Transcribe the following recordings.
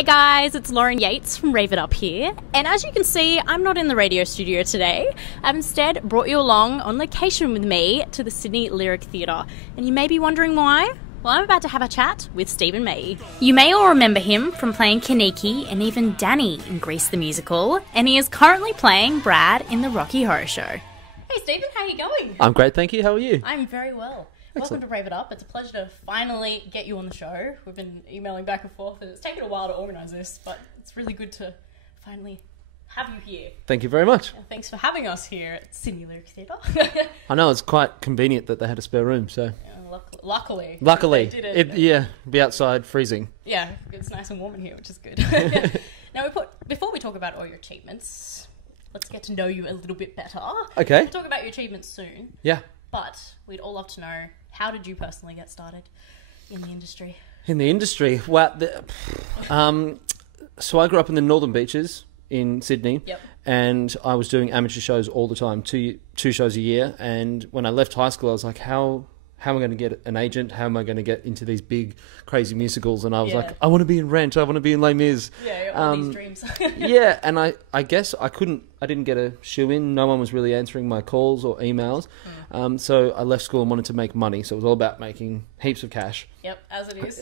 Hey guys, it's Lauren Yates from Rave It Up here, and as you can see, I'm not in the radio studio today. I've instead brought you along on location with me to the Sydney Lyric Theatre, and you may be wondering why? Well, I'm about to have a chat with Stephen Mahy. You may all remember him from playing Kenickie and even Danny in Grease the Musical, and he is currently playing Brad in the Rocky Horror Show. Hey Stephen, how are you going? I'm great, thank you. How are you? I'm very well. Excellent. Welcome to Rave It Up. It's a pleasure to finally get you on the show. We've been emailing back and forth, and it's taken a while to organise this, but it's really good to finally have you here. Thank you very much. And thanks for having us here at Sydney Lyric Theatre. I know, it's quite convenient that they had a spare room, so... Luckily. Luckily. They did it. Yeah, be outside freezing. Yeah, it's nice and warm in here, which is good. Now, before we talk about all your achievements, let's get to know you a little bit better. Okay. We'll talk about your achievements soon. Yeah. But we'd all love to know, how did you personally get started in the industry? In the industry? Well, so I grew up in the Northern Beaches in Sydney. Yep. And I was doing amateur shows all the time, two shows a year. And when I left high school, I was like, how am I going to get an agent? How am I going to get into these big, crazy musicals? And I was like, I want to be in Rent. I want to be in Les Mis. Yeah, you have all these dreams. Yeah, and I guess I didn't get a shoe-in. No one was really answering my calls or emails. So I left school and wanted to make money. So it was all about making heaps of cash. Yep, as it is.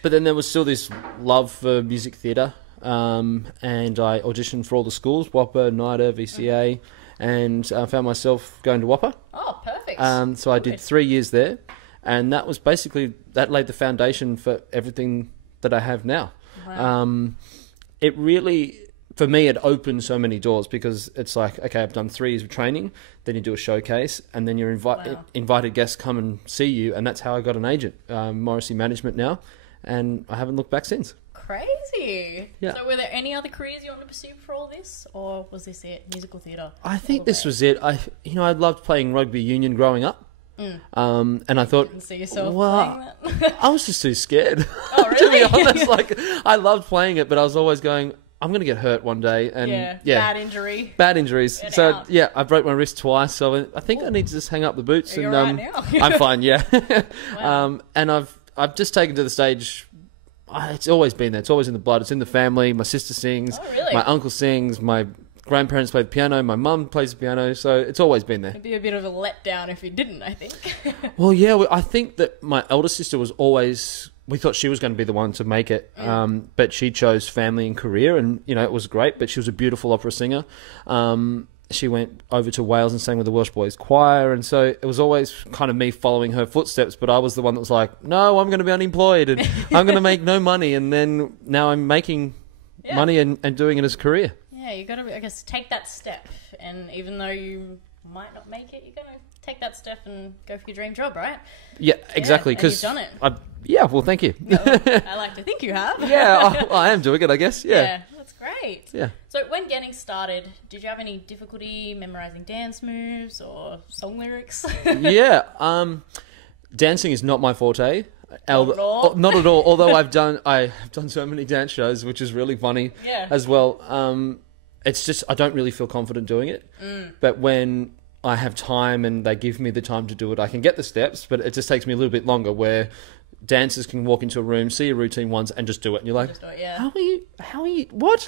But then there was still this love for music theatre. And I auditioned for all the schools, Whopper, NIDA, VCA. And I found myself going to Whopper. Oh, perfect. So I did 3 years there, and that was basically, that laid the foundation for everything that I have now. Wow. It really, for me, it opened so many doors, because it's like, okay, I've done 3 years of training, then you do a showcase, and then your invited guests come and see you, and that's how I got an agent, Morrissey Management now, and I haven't looked back since. Crazy. Yeah. So were there any other careers you wanted to pursue for all this, or was this it, musical theatre? I think this was it. I loved playing rugby union growing up. And I thought, Didn't see yourself playing that? I was just too scared. Oh, really? To be honest, like, I loved playing it, but I was always going, I'm going to get hurt one day. And bad injury. Bad injuries. Get So out. yeah, I broke my wrist twice. So I think I need to just hang up the boots. Are you and all right now? I'm fine. Yeah. Wow. And I've just taken to the stage. It's always been there. It's always in the blood. It's in the family. My sister sings. Oh, really? My uncle sings. My grandparents play the piano. My mum plays the piano. So it's always been there. It'd be a bit of a letdown if you didn't, I think. Well, yeah, I think that my elder sister was always... We thought she was going to be the one to make it, but she chose family and career, and, it was great, but she was a beautiful opera singer. She went over to Wales and sang with the Welsh Boys Choir, and so it was always kind of me following her footsteps, but I was the one that was like, no, I'm going to be unemployed, and I'm going to make no money, and then now I'm making money and doing it as a career. Yeah, you got to, I guess, take that step, and even though you might not make it, you're going to take that step and go for your dream job, right? Yeah, exactly. And you've done it. Yeah, well, thank you. I like to think you have. Yeah, I am doing it, I guess. Yeah, that's great. Yeah. So when getting started, did you have any difficulty memorizing dance moves or song lyrics? Yeah, dancing is not my forte. Not at all? Not at all. Although I've done so many dance shows, which is really funny as well. It's just I don't really feel confident doing it. But when I have time and they give me the time to do it, I can get the steps, but it just takes me a little bit longer, where dancers can walk into a room, see a routine once, and just do it. And you're like, how are you, what?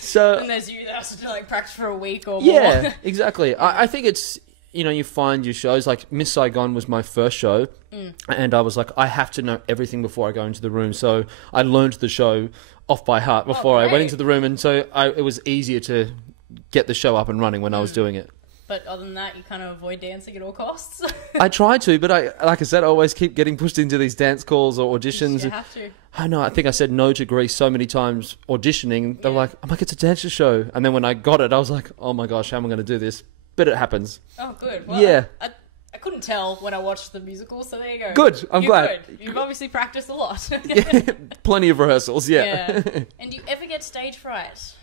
So, and there's you that has to like practice for a week or more. Yeah, exactly. I think it's, you find your shows, like Miss Saigon was my first show, and I was like, I have to know everything before I go into the room. So I learned the show off by heart before I went into the room, and so it was easier to get the show up and running when I was doing it. But other than that, you kind of avoid dancing at all costs? I try to, but like I said, I always keep getting pushed into these dance calls or auditions. You have to. I know, I think I said no to Grease so many times auditioning. They were like, I'm like, it's a dance show. And then when I got it, I was like, oh my gosh, how am I going to do this? But it happens. Oh, good. Well, yeah. I couldn't tell when I watched the musical, so there you go. Good, I'm glad. Good. You've obviously practiced a lot. Plenty of rehearsals, Yeah. And do you ever get stage fright?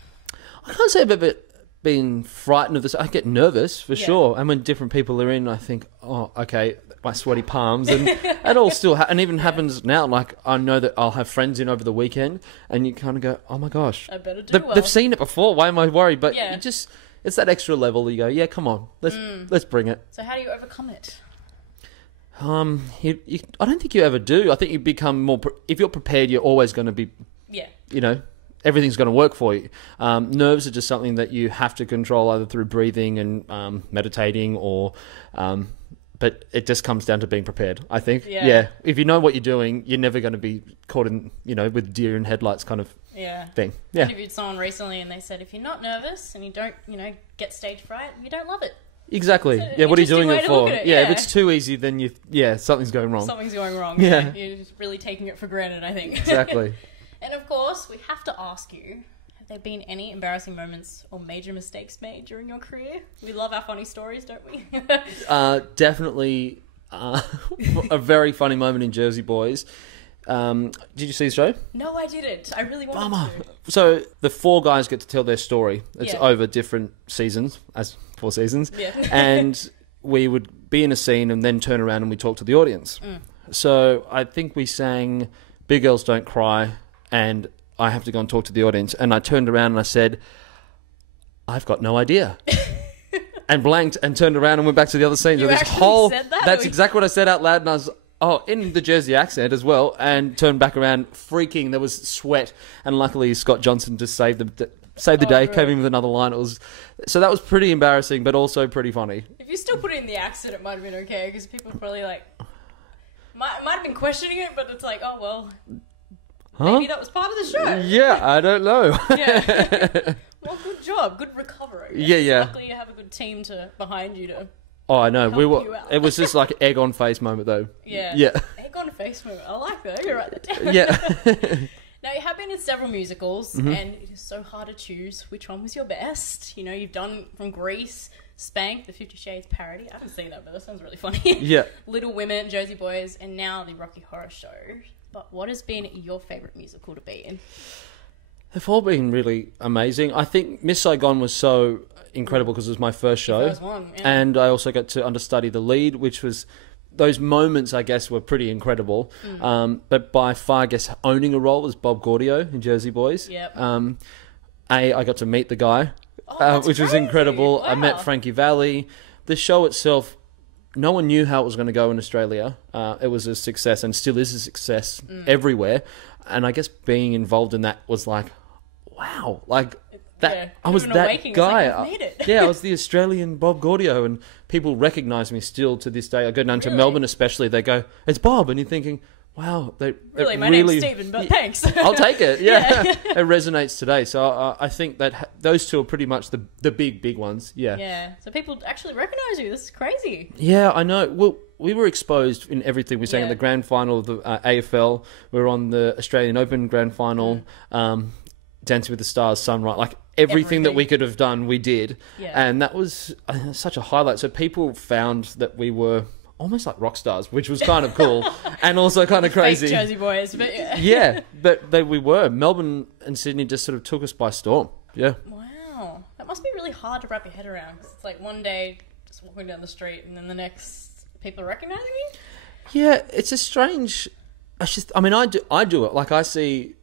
I can't say I've ever been frightened of this. I get nervous for sure, and when different people are in, I think, oh, okay, my sweaty palms, and it all still and even happens now. Like, I know that I'll have friends in over the weekend, and you kind of go, oh my gosh, I better do well. They've seen it before. Why am I worried? But you just, it's that extra level. You go, yeah, come on, let's bring it. So how do you overcome it? I don't think you ever do. I think you become more. If you're prepared, you're always going to be Yeah. you know, everything's going to work for you. Nerves are just something that you have to control either through breathing and meditating or... but it just comes down to being prepared, I think. Yeah. If you know what you're doing, you're never going to be caught in, you know, with deer in headlights kind of thing. Yeah. I interviewed someone recently and they said, if you're not nervous and you don't, you know, get stage fright, you don't love it. Exactly. So yeah, what are you doing it for? Yeah, if it's too easy, then something's going wrong. Something's going wrong. Yeah. You're just really taking it for granted, I think. Exactly. And of course, we have to ask you, have there been any embarrassing moments or major mistakes made during your career? We love our funny stories, don't we? Definitely a very funny moment in Jersey Boys. Did you see the show? No, I didn't. I really wanted to. So the 4 guys get to tell their story. It's Yeah. over different seasons, as 4 seasons. Yeah. And we would be in a scene and then turn around and we talk to the audience. So I think we sang Big Girls Don't Cry and I have to go and talk to the audience. And I turned around and I said, I've got no idea. And blanked and turned around and went back to the other scene. You So this actually whole said that? That's exactly what I said out loud, and I was in the Jersey accent as well, and turned back around freaking. There was sweat, and luckily Scott Johnson just saved the day, good. came in with another line. So that was pretty embarrassing, but also pretty funny. If you still put it in the accent, it might have been okay, because people probably might have been questioning it, but it's like, oh well, maybe that was part of the show. Yeah, I don't know. Yeah. Well, good job, good recovery. Yeah. Luckily, you have a good team behind you to. Oh, I know. Help you out. It was just like egg on face moment, though. Yeah. Yeah. Egg on face moment. I like that. I'm gonna write that down. Yeah. Now, you have been in several musicals, and it is so hard to choose which one was your best. You know, you've done from Grease, Spank, the 50 Shades parody. I haven't seen that, but that sounds really funny. Yeah. Little Women, Jersey Boys, and now the Rocky Horror Show. But what has been your favourite musical to be in? They've all been really amazing. I think Miss Saigon was so incredible because it was my first show. First one, yeah. And I also got to understudy the lead, which was... Those moments, I guess, were pretty incredible. But by far, I guess, owning a role was Bob Gaudio in Jersey Boys. Yep. I got to meet the guy, that's which was crazy. incredible. Wow. I met Frankie Valli. The show itself, no one knew how it was going to go in Australia. It was a success and still is a success everywhere. And I guess being involved in that was like, wow, like that. Yeah, I was an that awakening. guy. It's like, I've made it. Yeah, I was the Australian Bob Gaudio, and people recognise me still to this day. I go down to Melbourne, especially. They go, "It's Bob," and you're thinking, "Wow, Really, my name's Stephen, but thanks." I'll take it. Yeah, it resonates today. So I think that those two are pretty much the big ones. Yeah. Yeah. So people actually recognise you. This is crazy. Yeah, I know. Well, we were exposed in everything. We sang at the grand final of the AFL. We were on the Australian Open grand final. Dancing with the Stars, Sunrise, like everything that we could have done, we did. Yeah. And that was such a highlight. So people found that we were almost like rock stars, which was kind of cool and also kind of crazy. Fake Jersey Boys, but yeah. Yeah, but we were. Melbourne and Sydney just sort of took us by storm. Yeah. Wow. That must be really hard to wrap your head around. 'Cause it's like one day just walking down the street and then the next people are recognising you. Yeah, it's a strange... I do it. Like I see...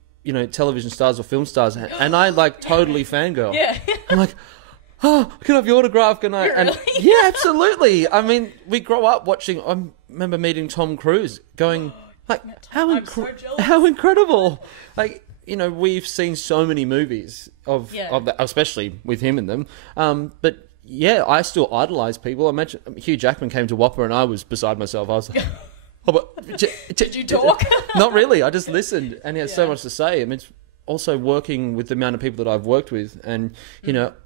television stars or film stars, and I like totally fangirl. Yeah. I'm like, oh, can I have your autograph? Can I? And Really? yeah, absolutely. I mean, we grow up watching. I remember meeting Tom Cruise, going like, I'm so jealous. how incredible! Like, we've seen so many movies of that, especially with him in them. But yeah, I still idolize people. I mentioned Hugh Jackman came to Whopper, and I was beside myself. I was like. Oh, but Did you talk? Not really. I just listened, and he had so Yeah. much to say. I mean, it's also working with the amount of people that I've worked with, and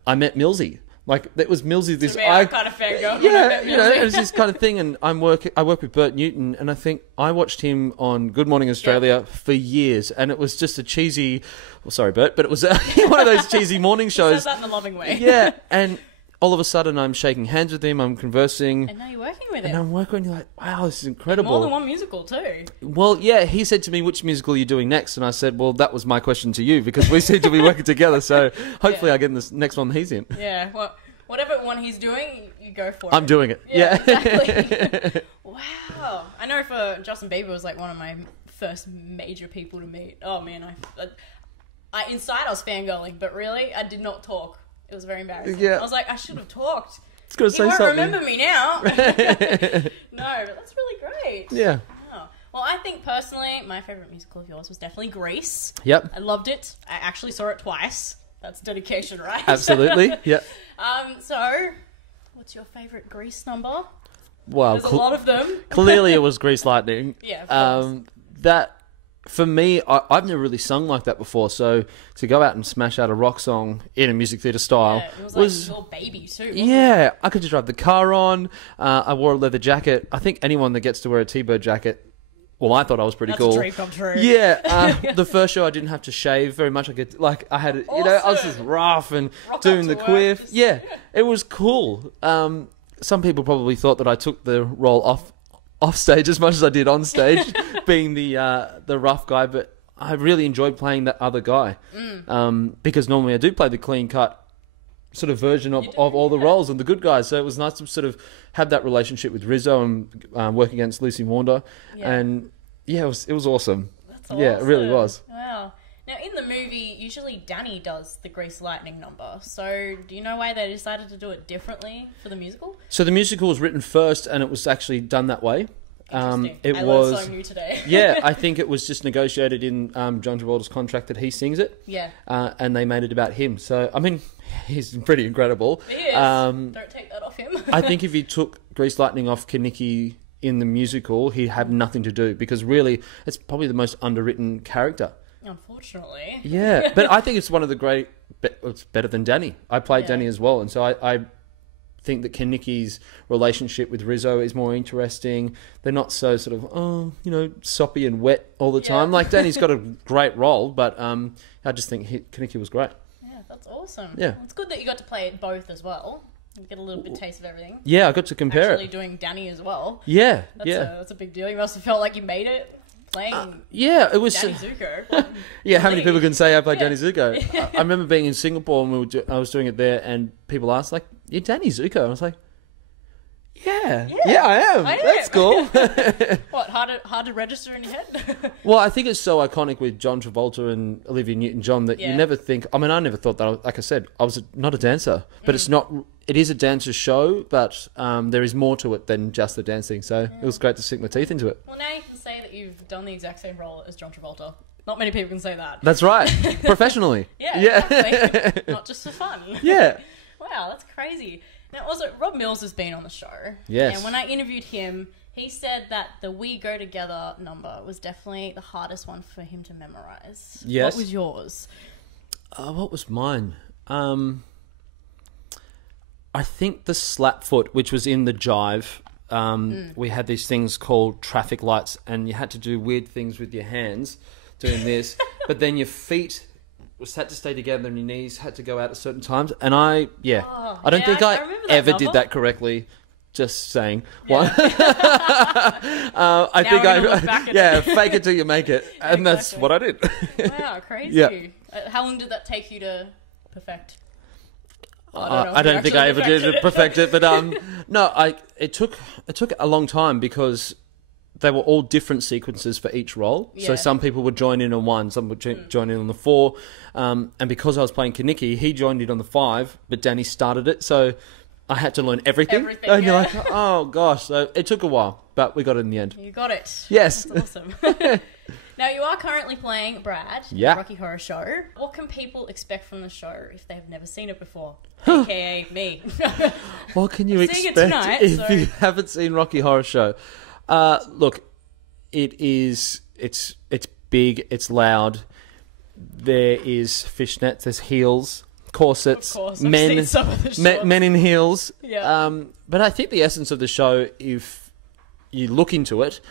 I met Millsy. Like it was Millsy. This I'm kind of fangirl. yeah, it was this kind of thing. And I work with Bert Newton, and I think I watched him on Good Morning Australia for years, and it was just a cheesy. Well, sorry, Bert, but it was one of those cheesy morning shows. Says that in a loving way. Yeah, and. All of a sudden, I'm shaking hands with him. I'm conversing, And now you're working with and him. I'm working. And you're like, "Wow, this is incredible." More than one musical too. Well, yeah, he said to me, which musical are you doing next? And I said, well, that was my question to you because we seem to be working together. So hopefully I get in this next one he's in. Yeah. Well, whatever one he's doing, you go for it. I'm doing it. Yeah. Exactly. Wow. I know for Justin Bieber was like one of my first major people to meet. Oh man, I inside I was fangirling, but really I did not talk. It was very embarrassing. Yeah. I was like, I should have talked. It's got to He say won't something. remember me now. No, but that's really great. Yeah. Wow. Well, I think personally, my favourite musical of yours was definitely Grease. Yep. I loved it. I actually saw it twice. That's dedication, right? Absolutely. Yep. So, what's your favourite Grease number? Well, There's a lot of them. Clearly it was Grease Lightning. Yeah, of course. That, for me, I've never really sung like that before, so to go out and smash out a rock song in a music theatre style Yeah, it was like your baby too, wasn't yeah, I could just drive the car on. I wore a leather jacket. I think anyone that gets to wear a T-Bird jacket, well, I thought I was pretty That's cool. a dream come true. Yeah, the first show I didn't have to shave very much. I had, you know, I was just rough and Rock doing up the to quiff. work, Yeah, it was cool. Some people probably thought that I took the role off stage as much as I did on stage, being the rough guy. But I really enjoyed playing that other guy because normally I do play the clean cut sort of version of all the roles and the good guys. So it was nice to sort of have that relationship with Rizzo and work against Lucy Wander. Yeah. And yeah, it was awesome. That's awesome. Yeah, it really was. Wow. Now, in the movie, usually Danny does the Grease Lightning number. So, do you know why they decided to do it differently for the musical? So the musical was written first, and it was actually done that way. Interesting. It I was learned something new today. yeah, I think it was just negotiated in John Travolta's contract that he sings it. Yeah. And they made it about him. So I mean, he's pretty incredible. He is. Don't take that off him. I think if you took Grease Lightning off Kenickie in the musical, he'd have nothing to do because really, it's probably the most underwritten character. Unfortunately. Yeah, but I think it's one of the great. It's better than Danny. I played Yeah. Danny as well, and so I think that Kenickie's relationship with Rizzo is more interesting. They're not so sort of soppy and wet all the time. Like Danny's got a great role, but I just think Kenickie was great. Yeah, that's awesome. Yeah. Well, it's good that you got to play it both as well. You get a little bit taste of everything. Yeah, I got to compare Actually it. doing Danny as well. Yeah, That's a big deal. You must have felt like you made it playing yeah. It was. Danny Zuko. Yeah, how many people can say I played Yeah. Danny Zuko? I remember being in Singapore and I was doing it there, and people asked, like, "You're Danny Zuko?" I was like, "Yeah, I am. I am." That's cool." What, hard to register in your head? Well, I think it's so iconic with John Travolta and Olivia Newton-John that you Yeah. never think. I mean, I never thought that. Like I said, I was not a dancer, but it's not. It is a dancer show, but there is more to it than just the dancing. So it was great to sink my teeth into it. Well, now you can say that you've done the exact same role as John Travolta. Not many people can say that. That's right, professionally. Yeah, exactly. Not just for fun. Yeah. Wow, that's crazy. Now, also, Rob Mills has been on the show. Yes. And when I interviewed him, he said that the We Go Together number was definitely the hardest one for him to memorize. Yes. What was yours? What was mine? I think the slap foot, which was in the jive. We had these things called traffic lights, and you had to do weird things with your hands doing this, but then your feet had to stay together and your knees had to go out at certain times. And I don't think I remember that ever number. did that correctly. Just saying. Yeah. I Now think we're gonna look back at it. fake it till you make it, and that's Exactly. what I did. Wow, crazy. Yeah. How long did that take you to perfect? I don't think I ever did perfect it, but no, it took a long time because they were all different sequences for each role. So Yeah. some people would join in on one, some would join in on the 4, and because I was playing Kenickie, he joined in on the 5, but Danny started it, so I had to learn everything. Everything, And you're yeah. like, oh gosh, so it took a while, but we got it in the end. You got it. Yes. That's awesome. Now, you are currently playing Brad in Yeah. the Rocky Horror Show. What can people expect from the show if they've never seen it before? AKA me. What can you I'm seeing it expect tonight, if so- you haven't seen Rocky Horror Show? Look, it's big, it's loud. There is fishnets, there's heels, corsets, Of course, I've seen some of the shorts. men in heels. Yeah. But I think the essence of the show, if you look into it,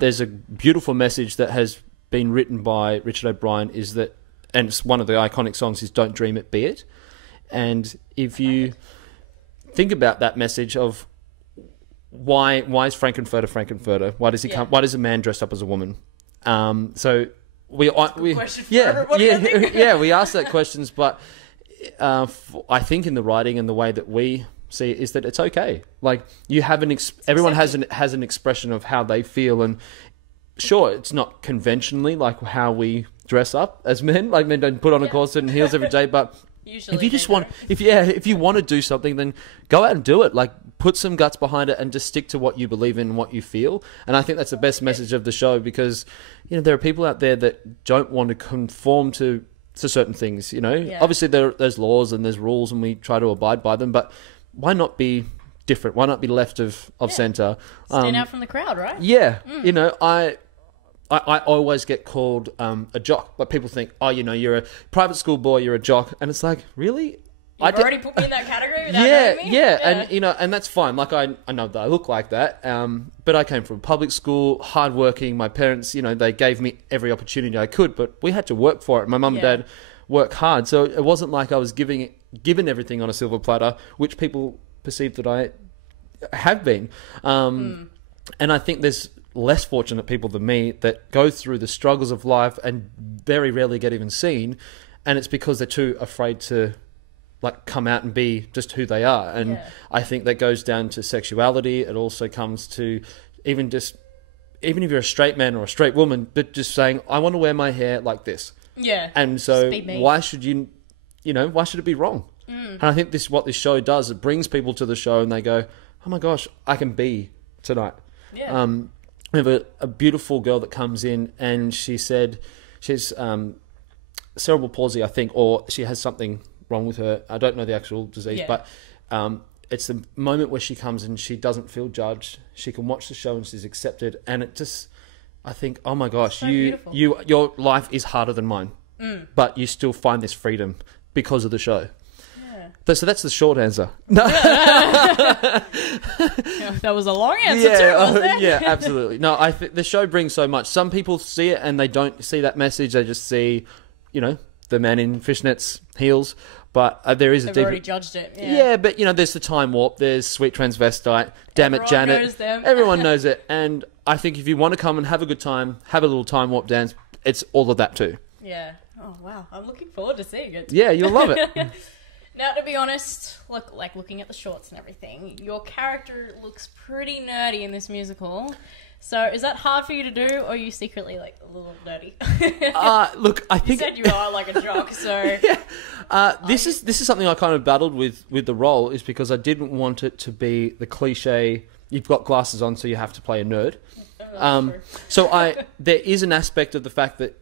there's a beautiful message that has been written by Richard O'Brien, is that, and it's one of the iconic songs, is "Don't Dream It, Be It." And if you think about that message of why is Frankenfurter Frankenfurter? Why does he come? Why does a man dress up as a woman? So we question for everybody, I think. we ask that questions, but I think in the writing and the way that we see it is that it's okay. Like you have everyone has an expression of how they feel, and sure, it's not conventionally like how we dress up as men. Like men don't put on a corset and heels every day, but Usually if you just they want, if you want to do something, then go out and do it. Like put some guts behind it and just stick to what you believe in and what you feel. And I think that's the best message of the show, because, you know, there are people out there that don't want to conform to certain things, you know. Yeah. Obviously there's laws and there's rules and we try to abide by them, but why not be different? Why not be left of centre? Stand out from the crowd, right? Yeah. You know, I always get called a jock, but people think, oh, you know, you're a private school boy, you're a jock. And it's like, really? You've already put me in that category without knowing me? Yeah, and you know, and that's fine. Like I know that I look like that, but I came from public school, hardworking. My parents, you know, they gave me every opportunity I could, but we had to work for it. My mum and dad work hard, so it wasn't like I was given everything on a silver platter, which people perceive that I have been. And I think there's less fortunate people than me that go through the struggles of life and very rarely get even seen, and it's because they're too afraid to like come out and be just who they are. And I think that goes down to sexuality. It also comes to even if you're a straight man or a straight woman, but just saying, I want to wear my hair like this. Yeah. And so why should why should it be wrong? And I think what this show does, it brings people to the show and they go, oh my gosh, I can be tonight. Yeah. We have a beautiful girl that comes in and she said she's cerebral palsy, I think, or she has something wrong with her. I don't know the actual disease, but it's the moment where she comes and she doesn't feel judged. She can watch the show and she's accepted. And it just, I think, oh my gosh, so your life is harder than mine, but you still find this freedom because of the show. So that's the short answer. No. That was a long answer too, wasn't it? Yeah, absolutely. No, I think the show brings so much. Some people see it and they don't see that message. They just see, you know, the man in fishnets, heels. But there is They've a deep... already judged it. Yeah, but, you know, there's the time warp. There's Sweet Transvestite. Damn Everyone it, Janet. knows them. Everyone knows it. And I think if you want to come and have a good time, have a little time warp dance, it's all of that too. Yeah. Oh, wow. I'm looking forward to seeing it. Yeah, you'll love it. Now, to be honest, looking at the shorts and everything, your character looks pretty nerdy in this musical. So, is that hard for you to do, or are you secretly, like, a little nerdy? Look, I think... You said you are like a jock, so... This is something I kind of battled with the role, is because I didn't want it to be the cliche, you've got glasses on, so you have to play a nerd. So there is an aspect of the fact that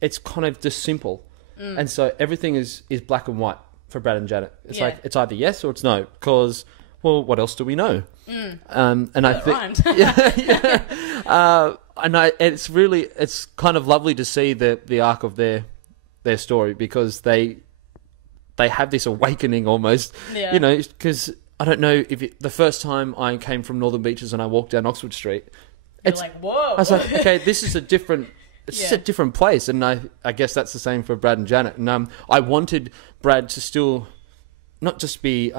it's kind of just simple. And so everything is black and white for Brad and Janet. It's like, it's either yes or it's no, because, well, what else do we know? And I think... it's kind of lovely to see the arc of their story, because they have this awakening almost, you know, because I don't know if the first time I came from Northern Beaches and I walked down Oxford Street, it's like, whoa. I was like, okay, this is a different... It's just a different place, and I guess that's the same for Brad and Janet. And I wanted Brad to still not just be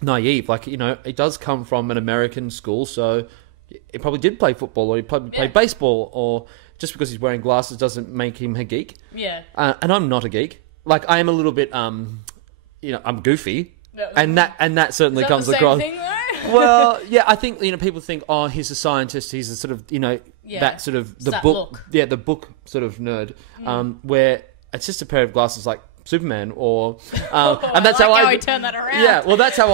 naive. Like, you know, he does come from an American school, so he probably did play football, or he probably played baseball, or just because he's wearing glasses doesn't make him a geek. Yeah. And I'm not a geek. Like, I am a little bit, you know, I'm goofy, and that certainly comes across. Is that the same thing, though? Well, yeah, I think, you know, people think, oh, he's a scientist, he's a sort of, you know, that sort of the book, the book sort of nerd, where it's just a pair of glasses like Superman, or and that's how I turn that around. Yeah, well, that's how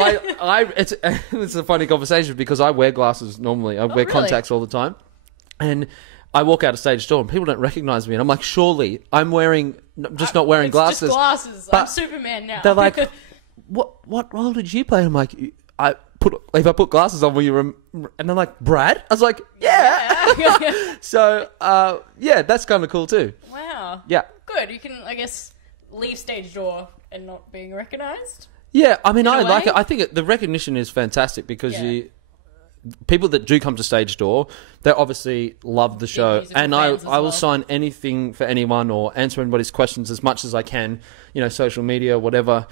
it's a funny conversation, because I wear glasses normally. I wear contacts all the time, and I walk out of stage door and people don't recognize me, and I'm like, surely I'm not wearing glasses. Just glasses. I'm Superman now. They're like, what role did you play? I'm like, if I put glasses on, will you and they're like, Brad? I was like, yeah. So, that's kind of cool too. Wow. Yeah. Good. You can, I guess, leave stage door and not being recognised. Yeah, I mean, I like it. I think the recognition is fantastic, because people that do come to stage door, they obviously love the show, and I will sign anything for anyone or answer anybody's questions as much as I can. You know, social media, whatever.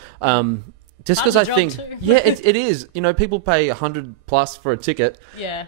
Just because I think, it is. You know, people pay $100+ for a ticket. Yeah.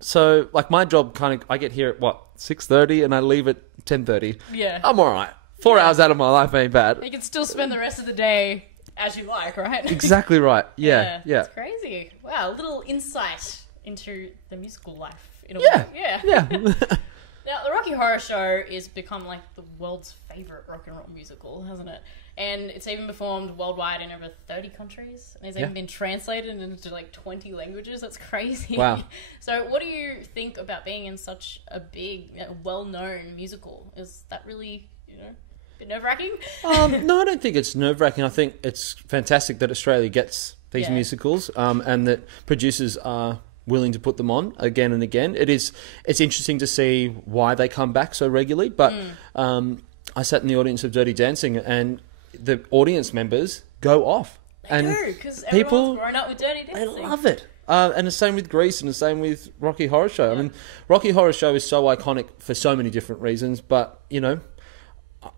So, like, my job I get here at 6:30 and I leave at 10:30. Yeah. I'm all right. 4 hours out of my life ain't bad. You can still spend the rest of the day as you like, right? Exactly right. Yeah. It's crazy. Wow, a little insight into the musical life in a way. Yeah. Yeah. Now, the Rocky Horror Show is become like the world's favourite rock and roll musical, hasn't it? And it's even performed worldwide in over 30 countries. And it's even been translated into like 20 languages. That's crazy. Wow. So what do you think about being in such a big, well-known musical? Is that really, a bit nerve-wracking? No, I don't think it's nerve-wracking. I think it's fantastic that Australia gets these musicals, and that producers are willing to put them on again and again. It's interesting to see why they come back so regularly, but I sat in the audience of Dirty Dancing, and the audience members go off. They do, because everyone's grown up with Dirty Dancing. They love it. And the same with Grease, and the same with Rocky Horror Show. I mean, Rocky Horror Show is so iconic for so many different reasons, but,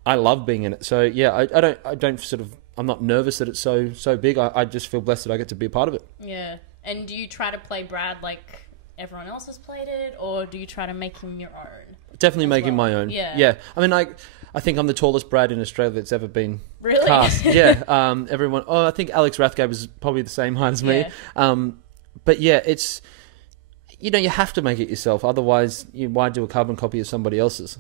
I love being in it. So, I'm not nervous that it's so big. I just feel blessed that I get to be a part of it. Yeah. And do you try to play Brad like everyone else has played it, or do you try to make him your own? Definitely making my own. Yeah. I mean, I think I'm the tallest Brad in Australia that's ever been cast. Yeah. Everyone. Oh, I think Alex Rathgate was probably the same height as me. But yeah, it's you have to make it yourself. Otherwise, why do a carbon copy of somebody else's?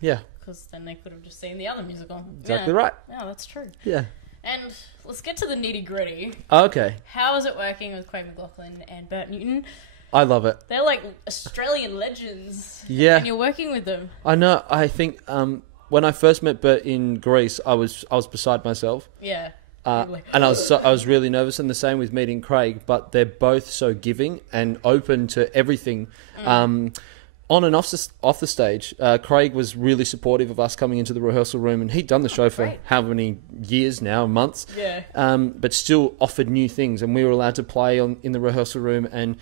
Yeah. Because then they could have just seen the other musical. Exactly right. Yeah, that's true. Yeah. And let's get to the nitty gritty. Okay. How is it working with Craig McLaughlin and Bert Newton? I love it. They're like Australian legends. Yeah. And you're working with them. I know. I think when I first met Bert in Greece, I was beside myself. Yeah. And I was really nervous, and the same with meeting Craig. But they're both so giving and open to everything. On and off the stage, Craig was really supportive of us coming into the rehearsal room, and he'd done the show for how many years now, months. Yeah. But still offered new things, and we were allowed to play in the rehearsal room. And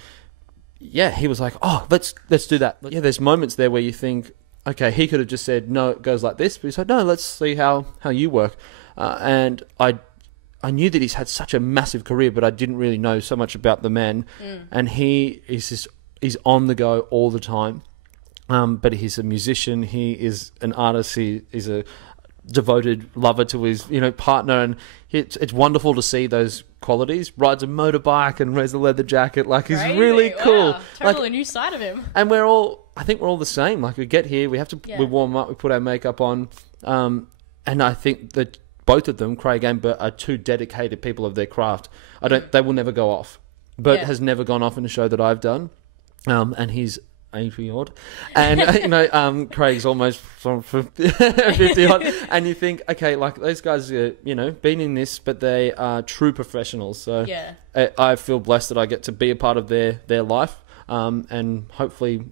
he was like, "Oh, let's do that." Yeah, there's moments there where you think, okay, he could have just said, "No, it goes like this," but he said, "No, let's see how you work." And I knew that he's had such a massive career, but I didn't really know so much about the man. And he's on the go all the time. But he's a musician. He is an artist. He is a devoted lover to his partner, and it's wonderful to see those qualities. Rides a motorbike and wears a leather jacket. Like, he's really cool. Wow. Totally new side of him. And I think we're all the same. Like, we get here, we warm up, we put our makeup on, and I think that both of them, Craig and Bert, are two dedicated people of their craft. They will never go off. Bert has never gone off in a show that I've done, and he's 80 odd, and Craig's almost 50 odd, and you think, okay, like, those guys are been in this, but they are true professionals. So I feel blessed that I get to be a part of their life, and hopefully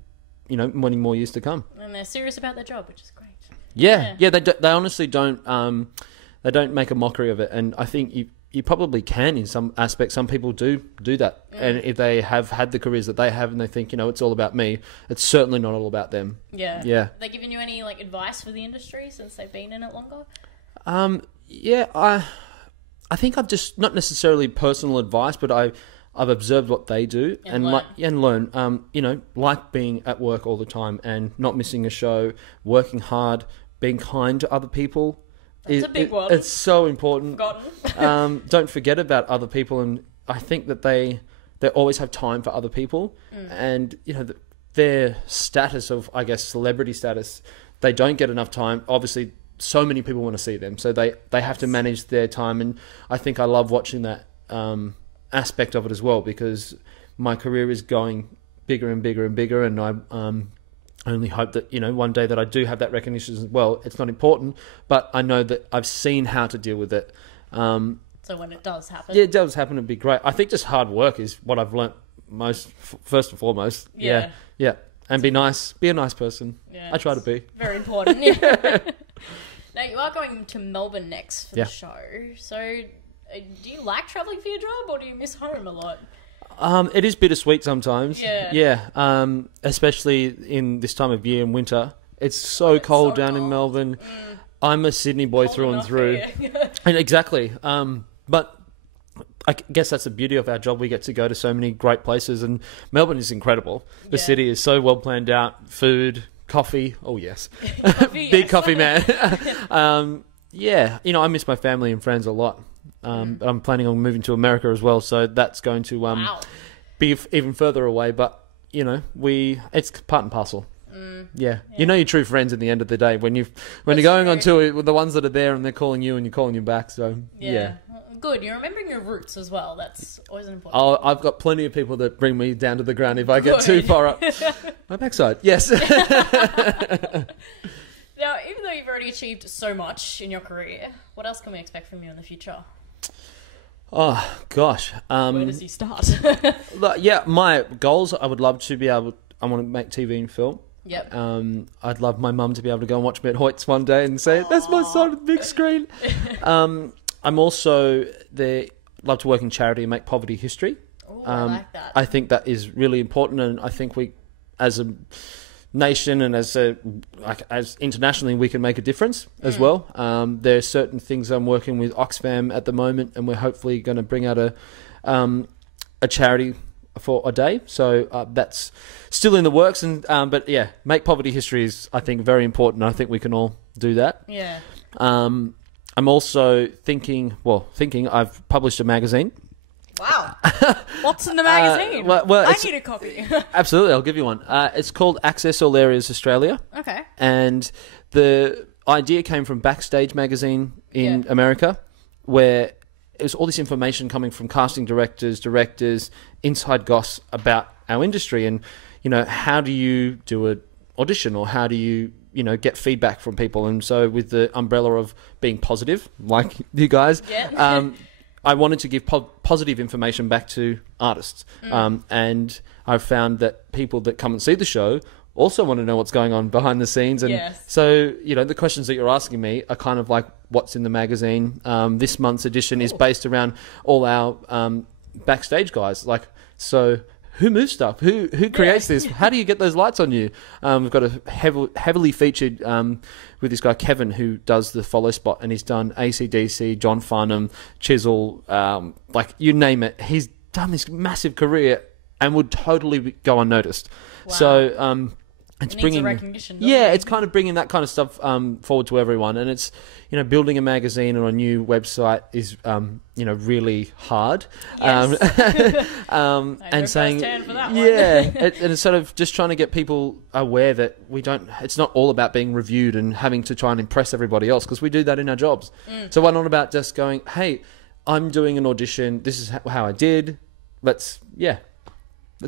many more years to come. And they're serious about their job, which is great. They honestly don't make a mockery of it, and I think you probably can in some aspects. Some people do that. And if they have had the careers that they have and they think, it's all about me, it's certainly not all about them. Yeah. Yeah. Have they given you any advice for the industry since they've been in it longer? I think I've just, not necessarily personal advice, but I've observed what they do and learn. Like being at work all the time and not missing a show, working hard, being kind to other people. That's a big one. It's so important. Forgotten. Don't forget about other people, and I think that they always have time for other people, and their status of, I guess, celebrity status, they don't get enough time. Obviously, so many people want to see them, so they have to manage their time, and I think I love watching that aspect of it as well, because my career is going bigger and bigger and bigger, and I only hope that, one day that I do have that recognition as well. It's not important, but I know that I've seen how to deal with it. So when it does happen... Yeah, it does happen, it'd be great. I think just hard work is what I've learnt most, first and foremost. Yeah. And be nice. Be a nice person. Yeah, I try to be. Very important. Yeah. Now, you are going to Melbourne next for the show. So do you like travelling for your job, or do you miss home a lot? It is bittersweet sometimes. Yeah. Especially in this time of year in winter. It's so cold down in Melbourne. I'm a Sydney boy through and through. And exactly. But I guess that's the beauty of our job. We get to go to so many great places, and Melbourne is incredible. The city is so well planned out. Food, coffee. Oh, yes. Big coffee man. I miss my family and friends a lot. But I'm planning on moving to America as well, so that's going to be even further away. But it's part and parcel. Yeah. You know your true friends at the end of the day when you're going on tour with the ones that are there and they're calling you and you're calling you back. So yeah. Good. You're remembering your roots as well. That's always important. Oh, I've got plenty of people that bring me down to the ground if I get too far up. My backside. Yes. Now, even though you've already achieved so much in your career, what else can we expect from you in the future? Oh gosh. Where does he start? Yeah, my goals. I would love to be able. I want to make TV and film. Yep. I'd love my mum to be able to go and watch me at Hoyts one day and say, "That's my son on the big screen." I'm also there. Love to work in charity and make poverty history. Oh, I like that. I think that is really important, and I think we, as a nation and as internationally, we can make a difference as well. There are certain things I'm working with Oxfam at the moment, and we're hopefully going to bring out a charity for a day. So that's still in the works, and but yeah, make poverty history is, I think, very important. I think we can all do that. Yeah. I'm also thinking. I've published a magazine. Wow. What's in the magazine? I need a copy. Absolutely, I'll give you one. It's called Access All Areas Australia. Okay. And the idea came from Backstage magazine in America, where it was all this information coming from casting directors, inside goss about our industry, and how do you do an audition, or how do you get feedback from people. And so with the umbrella of being positive, like you guys, I wanted to give positive information back to artists. And I've found that people that come and see the show also want to know what's going on behind the scenes. And so, the questions that you're asking me are kind of like what's in the magazine. This month's edition is based around all our backstage guys. Like, so who moves stuff? Who creates this? How do you get those lights on you? We've got a heavily featured with this guy Kevin, who does the follow spot, and he's done AC/DC, John Farnham, Chisel, like you name it. He's done this massive career and would totally go unnoticed. Wow. So it's bringing recognition. It's kind of bringing that kind of stuff forward to everyone, and it's building a magazine or a new website is really hard. Yes. And saying for that one. and it's sort of just trying to get people aware that it's not all about being reviewed and having to try and impress everybody else, because we do that in our jobs. So why not about just going, hey, I'm doing an audition, this is how I did, let's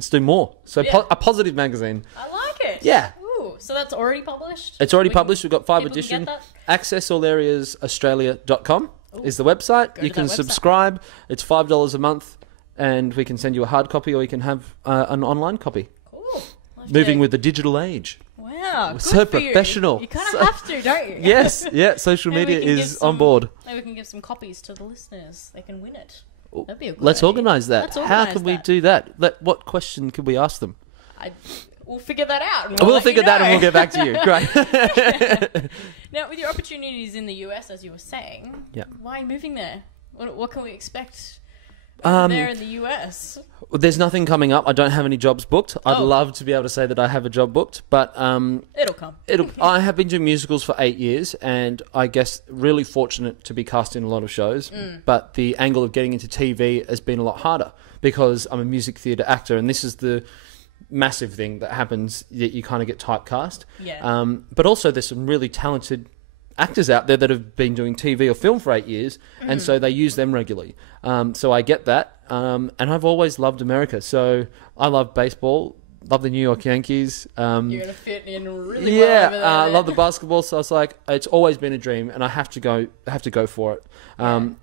do more. So a positive magazine. I like it. Yeah. Ooh, so that's already published? It's already published. We've got 5 editions. AccessAllAreasAustralia.com is the website. You can subscribe. It's $5 a month, and we can send you a hard copy, or you can have an online copy. Cool. Moving with the digital age. Wow, good so for professional. You kind of have to, don't you? Yes, social media is on board. Maybe we can give some copies to the listeners. They can win it. That'd be a good Let's idea. organise that. How can we do that? What question could we ask them? We'll figure that out. We'll figure that and we'll get back to you. Great. Now, with your opportunities in the US, as you were saying, why are you moving there? What can we expect there in the US? There's nothing coming up. I don't have any jobs booked. I'd love to be able to say that I have a job booked, but it'll come. I have been doing musicals for 8 years, and I guess really fortunate to be cast in a lot of shows. But the angle of getting into TV has been a lot harder, because I'm a music theatre actor, and this is the massive thing that happens, that you kind of get typecast. But also there's some really talented actors out there that have been doing TV or film for 8 years, and so they use them regularly. So I get that, and I've always loved America. So I love baseball, love the New York Yankees. You're gonna fit in really well over there. I love the basketball. So I was like, it's always been a dream, and I have to go for it.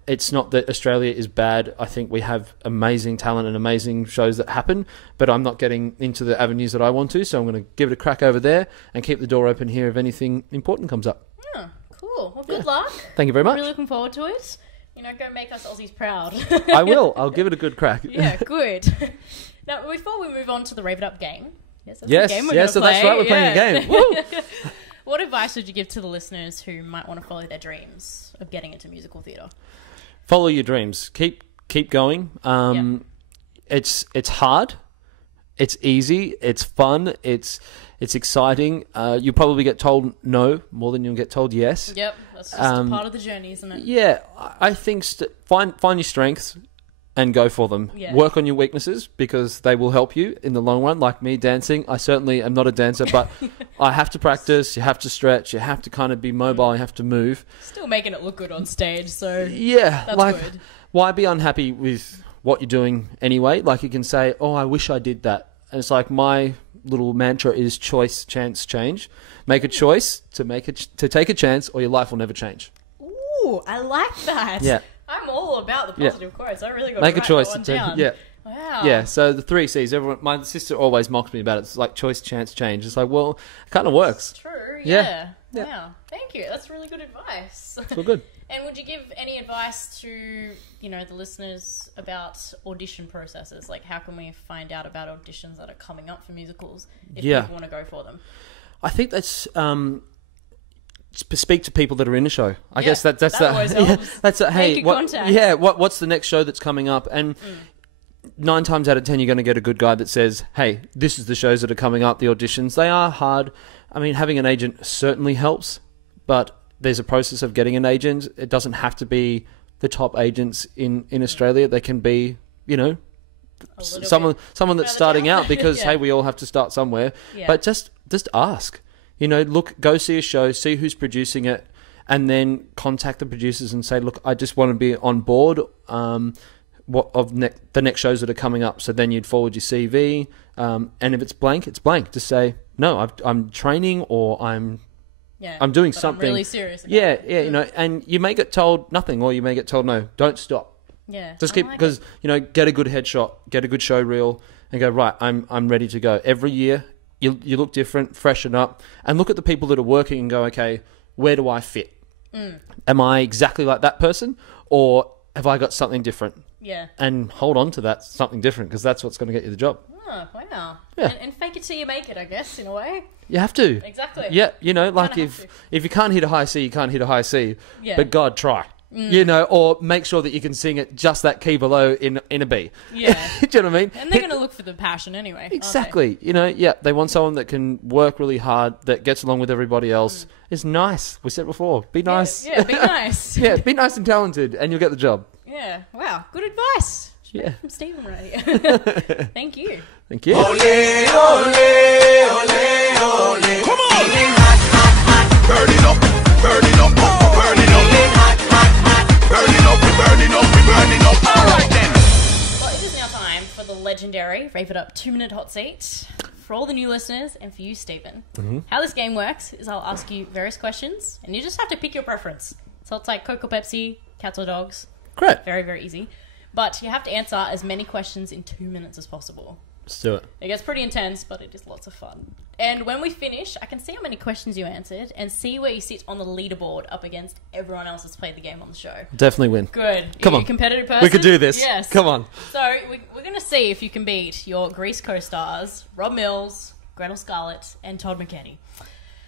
It's not that Australia is bad. I think we have amazing talent and amazing shows that happen, but I'm not getting into the avenues that I want to. So I'm going to give it a crack over there and keep the door open here if anything important comes up. Cool. Well, good luck. Thank you very much. Really looking forward to it. Go make us Aussies proud. I will. I'll give it a good crack. Yeah, good. Now, before we move on to the Rave It Up game. Yes, that's the game we're so play. That's right. We're playing a game. Woo! What advice would you give to the listeners who might want to follow their dreams of getting into musical theatre? Follow your dreams. Keep going. It's hard. It's easy. It's fun. It's exciting. You probably get told no more than you'll get told yes. Yep, that's just a part of the journey, isn't it? Yeah, I think find your strengths, and go for them. Yeah. Work on your weaknesses because they will help you in the long run. Like me dancing, I certainly am not a dancer, but I have to practice. You have to stretch. You have to kind of be mobile. You have to move. Still making it look good on stage, so Yeah, that's like good. why be unhappy with what you're doing anyway? Like you can say, "Oh, I wish I did that," and it's like my little mantra is choice, chance, change. Make a choice to take a chance, or your life will never change. Ooh, I like that. Yeah. I'm all about the positive quotes. I really got Make to a write choice. that one down. Yeah. Wow. Yeah, so the 3 C's. My sister always mocks me about it. It's like choice, chance, change. It's like, well, it kind of works. True. Yeah. Yeah. Wow. Thank you. That's really good advice. It's all good. And would you give any advice to, the listeners about audition processes? Like, how can we find out about auditions that are coming up for musicals if people want to go for them? I think that's speak to people that are in the show. I guess that's that always helps. That's hey, contact. what's the next show that's coming up? And 9 times out of 10, you're going to get a good guy that says, "Hey, this is the shows that are coming up. The auditions, they are hard." I mean, having an agent certainly helps, but there's a process of getting an agent. It doesn't have to be the top agents in Australia. They can be, someone that's starting out because hey, we all have to start somewhere. Yeah. But just ask. Go see a show, see who's producing it, and then contact the producers and say, "Look, I just want to be on board. The next shows that are coming up." So then you'd forward your CV, and if it's blank, it's blank. Just say, "No, I'm training, or I'm doing something." I'm really serious. And you may get told nothing, or you may get told no. Don't stop. Yeah, just keep get a good headshot, get a good show reel, and go right. I'm ready to go. Every year, you look different, freshen up, and look at the people that are working and go, okay, where do I fit? Am I exactly like that person, or have I got something different? Yeah. And hold on to that something different, because that's what's going to get you the job. Oh, wow. Yeah. And fake it till you make it, I guess, in a way. You have to. Exactly. Yeah, like if you can't hit a high C, you can't hit a high C. Yeah. But God, try. Or make sure that you can sing it just that key below in a B. Yeah. Do you know what I mean? And they're going to look for the passion anyway. Exactly. They want someone that can work really hard, that gets along with everybody else. It's nice. We said before, be nice. Yeah, be nice. Yeah, be nice and talented, and you'll get the job. Yeah. Wow. Good advice. Yeah. From Stephen Mahy. Thank you. Thank you. Ole, ole, ole, ole. Come on! Burning up, burning up, burning up. Burning up, we burning up, we burning up. All right then. Well, it is now time for the legendary Rave It Up 2-minute hot seat. For all the new listeners and for you, Stephen. How this game works is I'll ask you various questions and you just have to pick your preference. So it's like Coke or Pepsi, cats or dogs. Great. Very, very easy. But you have to answer as many questions in 2 minutes as possible. Let's do it. It gets pretty intense, but it is lots of fun. And when we finish, I can see how many questions you answered and see where you sit on the leaderboard up against everyone else that's played the game on the show. Definitely win. Good. Come on. You a competitive person? We could do this. Yes. Come on. So we're going to see if you can beat your Grease co-stars, Rob Mills, Gretel Scarlett, and Todd McKenney.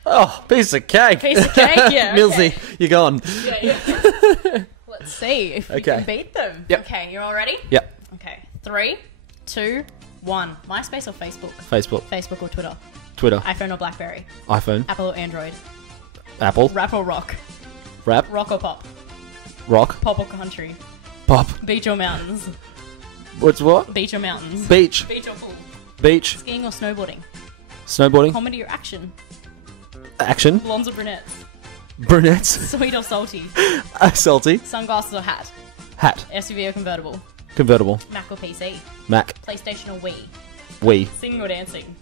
Oh, piece of cake. Piece of cake, yeah. Millsy, you're gone. Yeah. Let's see if you can beat them. Yep. Okay, you all ready? Yep. Okay. 3, 2, 1. MySpace or Facebook? Facebook. Facebook or Twitter? Twitter. iPhone or BlackBerry? iPhone. Apple or Android? Apple. Rap or rock? Rap. Rock or pop? Rock. Pop or country? Pop. Beach or mountains? What's what? Beach or mountains? Beach. Beach or pool? Beach. Skiing or snowboarding? Snowboarding. Comedy or action? Action. Blondes or brunettes? Brunettes. Sweet or salty? Salty. Sunglasses or hat? Hat. SUV or convertible? Convertible. Mac or PC? Mac. PlayStation or Wii? Wii. Singing or dancing?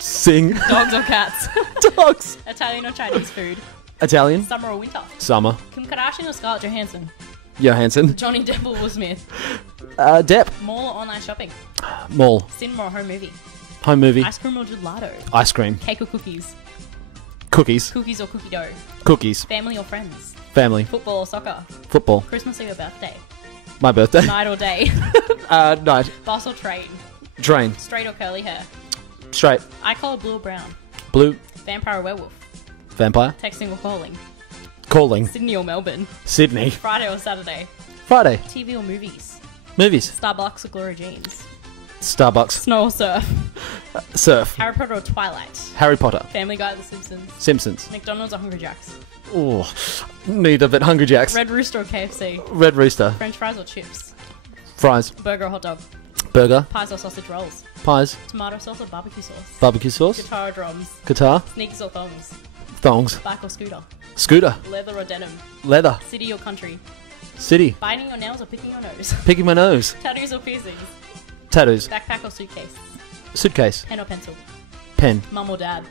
Sing. Dogs or cats? Dogs. Italian or Chinese food? Italian. Summer or winter? Summer. Kim Kardashian or Scarlett Johansson? Johansson. Johnny Depp or Will Smith? Depp. Mall or online shopping? Mall. Cinema or home movie? Home movie. Ice cream or gelato? Ice cream. Cake or cookies? Cookies. Cookies or cookie dough? Cookies. Family or friends? Family. Football or soccer? Football. Christmas or your birthday? My birthday. Night or day? Night. Bus or train? Train. Straight or curly hair? Straight. Eye colour blue or brown? Blue. Vampire or werewolf? Vampire. Texting or calling? Calling. Sydney or Melbourne? Sydney. Friday or Saturday? Friday. TV or movies? Movies. Starbucks or Glory Jeans? Starbucks. Snow or surf? Surf. Harry Potter or Twilight? Harry Potter. Family Guy or The Simpsons? Simpsons. McDonald's or Hungry Jack's? Oh, neither, but Hungry Jacks. Red Rooster or KFC? Red Rooster. French fries or chips? Fries. Burger or hot dog? Burger. Pies or sausage rolls? Pies. Tomato sauce or barbecue sauce? Barbecue sauce. Guitar or drums? Guitar. Sneakers or thongs? Thongs. Bike or scooter? Scooter. Leather or denim? Leather. City or country? City. Biting your nails or picking your nose? Picking my nose. Tattoos or piercings? Tattoos. Backpack or suitcase? Suitcase. Pen or pencil? Pen. Mum or dad?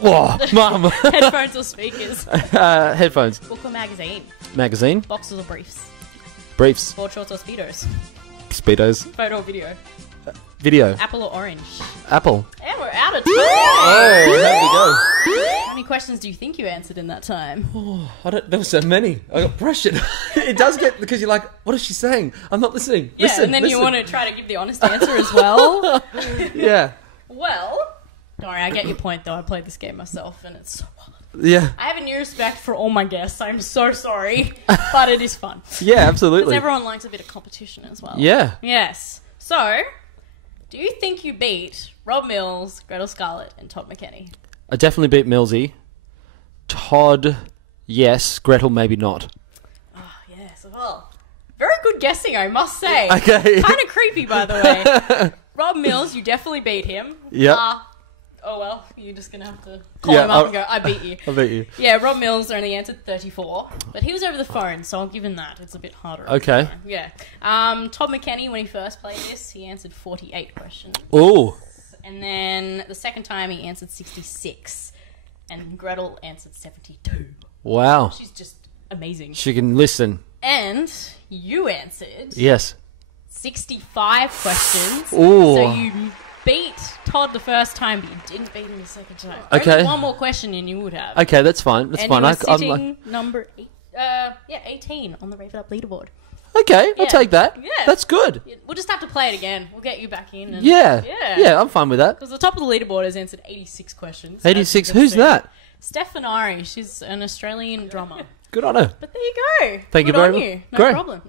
Whoa, mum. Headphones or speakers? Headphones. Book or magazine? Magazine. Boxers or briefs? Briefs. Board shorts or speedos? Speedos. Photo or video? Video. Apple or orange? Apple. And we're out of time! Oh, there we go. How many questions do you think you answered in that time? There were so many. I got pressured. It does get, because you're like, what is she saying? I'm not listening. Yeah, Listen, and then you listen. want to try to give the honest answer as well. Yeah. Well, don't worry, I get your point though. I played this game myself and it's so hard. Yeah. I have a new respect for all my guests. I'm so sorry, but it is fun. Yeah, Because absolutely. everyone likes a bit of competition as well. Yeah. Yes. So, do you think you beat Rob Mills, Gretel Scarlett, and Todd McKenney? I definitely beat Millsy. Todd, yes. Gretel, maybe not. Oh, yes. Well, very good guessing, I must say. Okay. Kind of creepy, by the way. Rob Mills, you definitely beat him. Yeah. Oh, well, you're just going to have to call Yeah, him up and go, I beat you. I beat you. Yeah, Rob Mills only answered 34, but he was over the phone, so I'll give him that. It's a bit harder. over Okay. the phone. Yeah. Todd McKenney, when he first played this, he answered 48 questions. Oh. And then the second time he answered 66. And Gretel answered 72. Wow. She's just amazing. She can listen. And you answered Yes. 65 questions. Ooh. So you beat Todd the first time, but you didn't beat him the second time. Okay. Only one more question and you would have. Okay, that's fine. That's And fine. you were I'm sitting number 18 on the Rave It Up leaderboard. okay, I'll Yeah. take that. Yeah. That's good. We'll just have to play it again. We'll get you back in. And Yeah. Yeah. Yeah, I'm fine with that. Because the top of the leaderboard has answered 86 questions. 86. As you Who's can see. that? Stephanari. She's an Australian drummer. Good on her. But there you go. Thank you Good very on much. you. No Great. problem.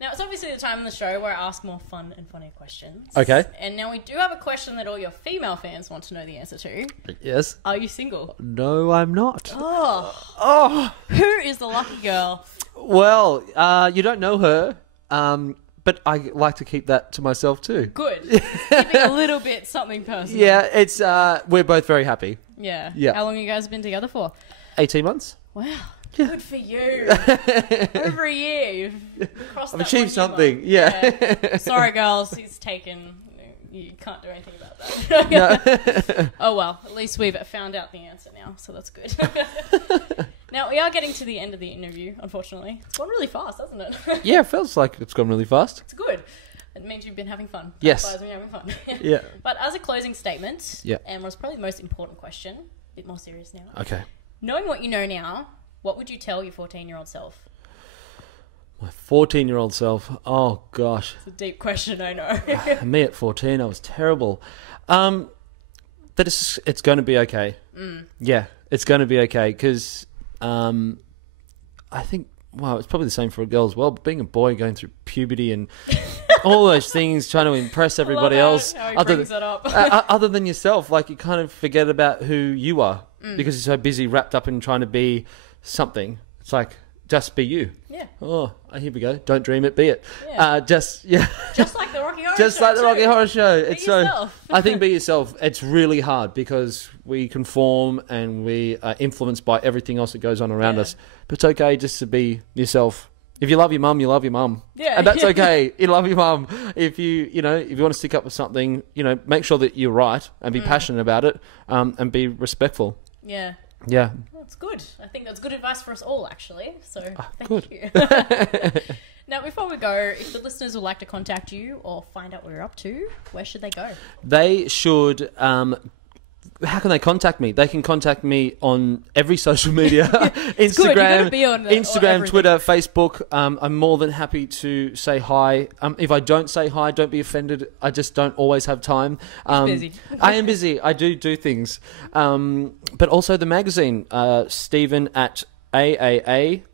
Now, it's obviously the time in the show where I ask more fun and funny questions. Okay. And now we do have a question that all your female fans want to know the answer to. Yes. Are you single? No, I'm not. Oh. Who is the lucky girl? Well, you don't know her, but I like to keep that to myself too. Good. Keeping a little bit something personal. Yeah, it's we're both very happy. Yeah. Yeah. How long have you guys been together for? 18 months. Wow. Good for you. Over a year. You've crossed I've that achieved 1 year something. mark. Yeah. Sorry, girls. He's taken. You can't do anything about that. Oh, well. At least we've found out the answer now, so that's good. Now, we are getting to the end of the interview, unfortunately. It's gone really fast, hasn't it? Yeah, it feels like it's gone really fast. It's good. It means you've been having fun. Yes. That implies when you're having fun. Yeah. But as a closing statement, Yeah. and what's probably the most important question, a bit more serious now. Okay. Knowing what you know now, what would you tell your 14-year-old self? My 14-year-old self. Oh gosh. It's a deep question, I know. Me at 14, I was terrible. That it's going to be okay. Yeah, it's going to be okay because I think, wow, it's probably the same for a girl as well. But being a boy, going through puberty and all those things, trying to impress everybody else, How he other brings than, that up. other than yourself, like you kind of forget about who you are because you're so busy wrapped up in trying to be something. It's like, just be you. Yeah. Oh, here we go. Don't dream it, be it. Yeah. Just Just like the Rocky Horror just Show, like the Rocky too. Horror Show. It's so. yourself. I think be yourself. It's really hard because we conform and we are influenced by everything else that goes on around Yeah. us. But it's okay just to be yourself. If you love your mum, you love your mum. Yeah. And that's okay. You love your mum. If you want to stick up for something, make sure that you're right and be passionate about it, and be respectful. Yeah. Yeah. That's good. I think that's good advice for us all, actually. So, thank good. you. Now, before we go, if the listeners would like to contact you or find out what you're up to, where should they go? They should. How can they contact me? They can contact me on every social media: good. You Instagram, gotta be on Instagram, everything. Twitter, Facebook. I'm more than happy to say hi. If I don't say hi, don't be offended. I just don't always have time. busy. I am busy. I do things. But also the magazine, Stephen at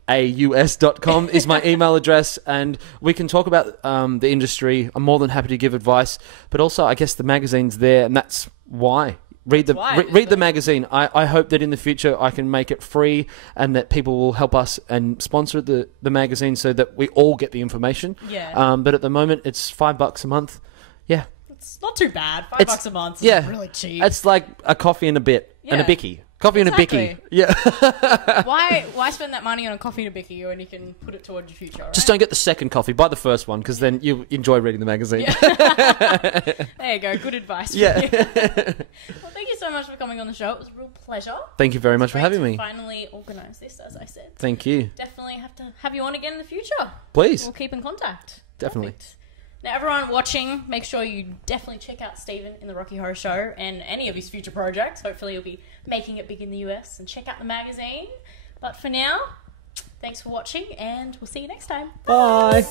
AAAAUS.com is my email address, and we can talk about the industry. I'm more than happy to give advice, but also I guess the magazine's there, and that's why read why, read the magazine. I hope that in the future I can make it free and that people will help us and sponsor the magazine so that we all get the information. Yeah. But at the moment, it's $5 a month. Yeah. It's not too bad. $5 a month is really cheap. It's like a coffee and a bit and a Yeah. bicky. Coffee and a bicky. Yeah. Why spend that money on a coffee and a bicky when you can put it towards your future, right? Just don't get the second coffee. Buy the first one because then you enjoy reading the magazine. There you go. Good advice. Yeah. Well, thank you so much for coming on the show. It was a real pleasure. Thank you very much for having me. Finally organise this, as I said. Thank you. Definitely have to have you on again in the future. Please. We'll keep in contact. Definitely. Perfect. Now, everyone watching, make sure you definitely check out Stephen in the Rocky Horror Show and any of his future projects. Hopefully, he'll be making it big in the US, and check out the magazine. But for now, thanks for watching, and we'll see you next time. Bye.